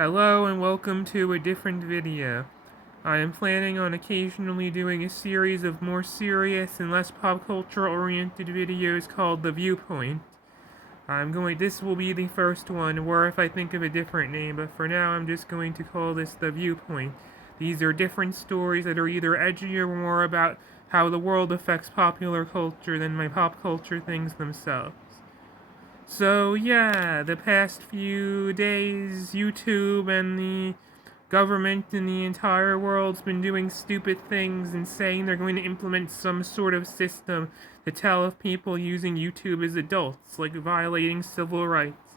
Hello and welcome to a different video. I am planning on occasionally doing a series of more serious and less pop culture oriented videos called the ViewPoint. This will be the first one, or if I think of a different name, but for now I'm just going to call this the ViewPoint. These are different stories that are either edgy or more about how the world affects popular culture than my pop culture things themselves. So yeah, the past few days, YouTube and the government in the entire world's been doing stupid things and saying they're going to implement some sort of system to tell if people using YouTube as adults, like violating civil rights.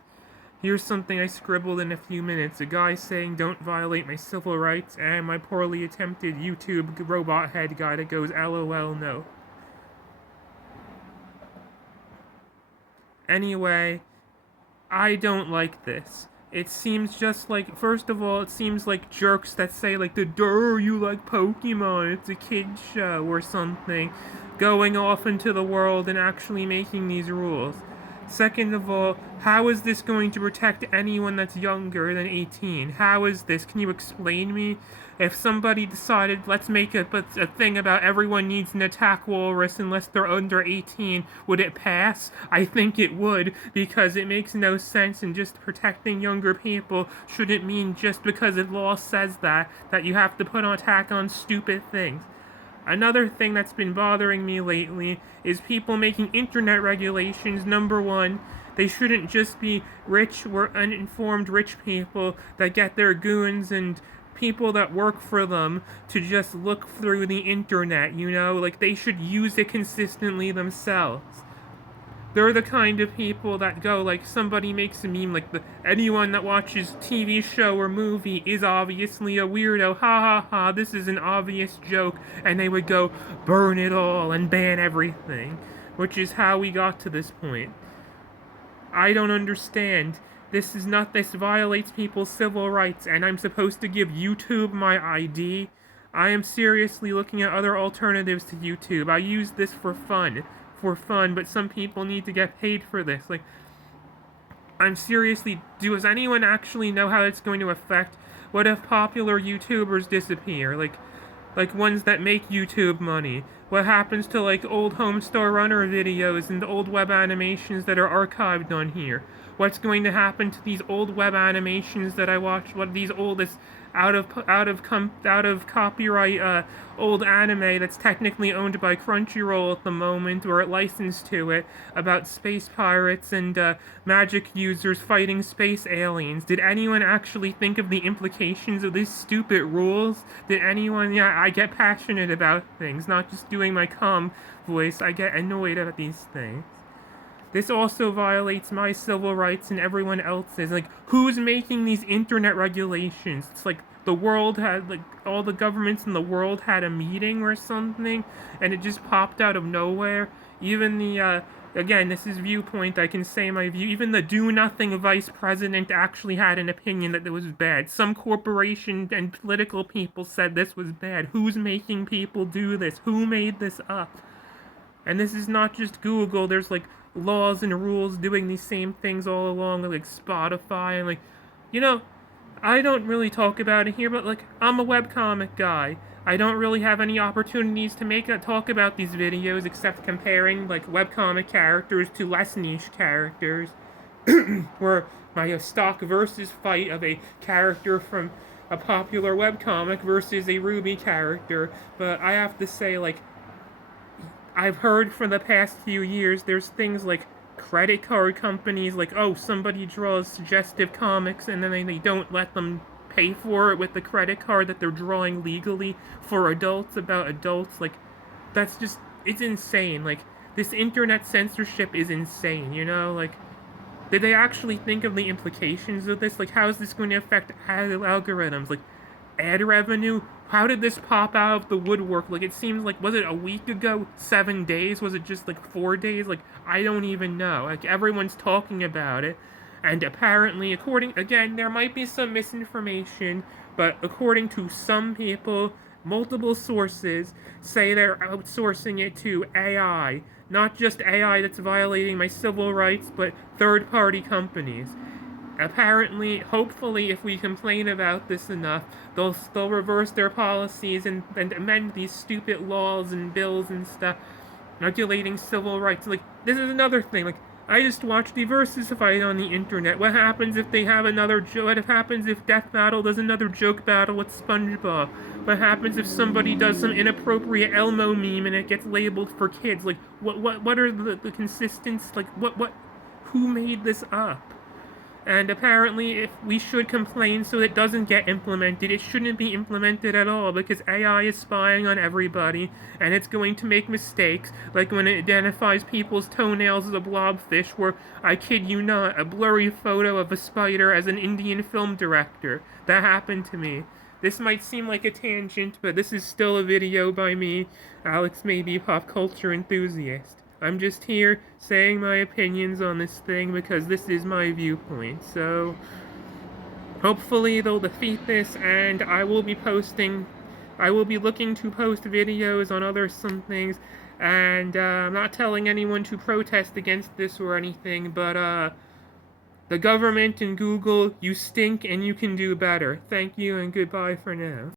Here's something I scribbled in a few minutes. A guy saying don't violate my civil rights, and my poorly attempted YouTube robot head guy that goes LOL no. Anyway, I don't like this. It seems just like, first of all, it seems like jerks that say, like, you like Pokemon, it's a kid's show or something, going off into the world and actually making these rules. Second of all, how is this going to protect anyone that's younger than 18? How is this? Can you explain me? If somebody decided, let's make a thing about everyone needs an attack walrus unless they're under 18, would it pass? I think it would, because it makes no sense, and just protecting younger people shouldn't mean just because the law says that you have to put an attack on stupid things. Another thing that's been bothering me lately is people making internet regulations. Number one, they shouldn't just be rich or uninformed rich people that get their goons and people that work for them to just look through the internet, like they should use it consistently themselves. They're the kind of people that go, like, somebody makes a meme, like, anyone that watches TV show or movie is obviously a weirdo, ha ha ha, this is an obvious joke, and they would go, burn it all and ban everything, which is how we got to this point. I don't understand. This violates people's civil rights, and I'm supposed to give YouTube my ID? I am seriously looking at other alternatives to YouTube. I use this for fun, but some people need to get paid for this. Like, does anyone actually know how it's going to affect? What if popular YouTubers disappear? Like ones that make YouTube money? What happens to, like, old Homestar Runner videos and old web animations that are archived on here? What's going to happen to these old web animations that I watched? What these oldest out of copyright old anime that's technically owned by Crunchyroll at the moment, or licensed to it, about space pirates and magic users fighting space aliens? Did anyone actually think of the implications of these stupid rules? Did anyone? Yeah, I get passionate about things, not just doing my calm voice. I get annoyed at these things. This also violates my civil rights and everyone else's. Like, who's making these internet regulations? It's like the world had, like, all the governments in the world had a meeting or something, and it just popped out of nowhere. Even again, this is ViewPoint, I can say my view. Even the do-nothing vice president actually had an opinion that it was bad. Some corporation and political people said this was bad. Who's making people do this? Who made this up? And this is not just Google, there's, like, laws and rules doing these same things all along, like Spotify, and, like, I don't really talk about it here, but, like, I'm a webcomic guy. I don't really have any opportunities to talk about these videos except comparing, like, webcomic characters to less niche characters, where my stock versus fight of a character from a popular webcomic versus a Ruby character. But I have to say, like, I've heard for the past few years there's things like credit card companies, like, oh, somebody draws suggestive comics and then they don't let them pay for it with the credit card that they're drawing legally for adults, about adults. Like, that's just, it's insane. Like, this internet censorship is insane, like, did they actually think of the implications of this? Like, how is this going to affect algorithms? Like, ad revenue? How did this pop out of the woodwork? Like, it seems like, was it a week ago? 7 days? Was it just, like, 4 days? Like, I don't even know. Like, everyone's talking about it. And apparently, again, there might be some misinformation, but according to some people, multiple sources say they're outsourcing it to AI. Not just AI that's violating my civil rights, but third-party companies. Apparently, hopefully, if we complain about this enough, they'll reverse their policies and amend these stupid laws and bills and stuff regulating civil rights. Like, this is another thing. Like, I just watched the Versus fight on the internet. What happens if they have another what happens if Death Battle does another joke battle with SpongeBob? What happens if somebody does some inappropriate Elmo meme and it gets labeled for kids? Like, what are the consistence? Like, who made this up? And apparently, if we should complain so it doesn't get implemented, it shouldn't be implemented at all because AI is spying on everybody and it's going to make mistakes, like when it identifies people's toenails as a blobfish, where, I kid you not, a blurry photo of a spider as an Indian film director. That happened to me. This might seem like a tangent, but this is still a video by me, Alex Maybe Pop Culture Enthusiast. I'm just here saying my opinions on this thing because this is my viewpoint. So, hopefully they'll defeat this, and I will be looking to post videos on some things, and I'm not telling anyone to protest against this or anything, but the government and Google, you stink and you can do better. Thank you and goodbye for now.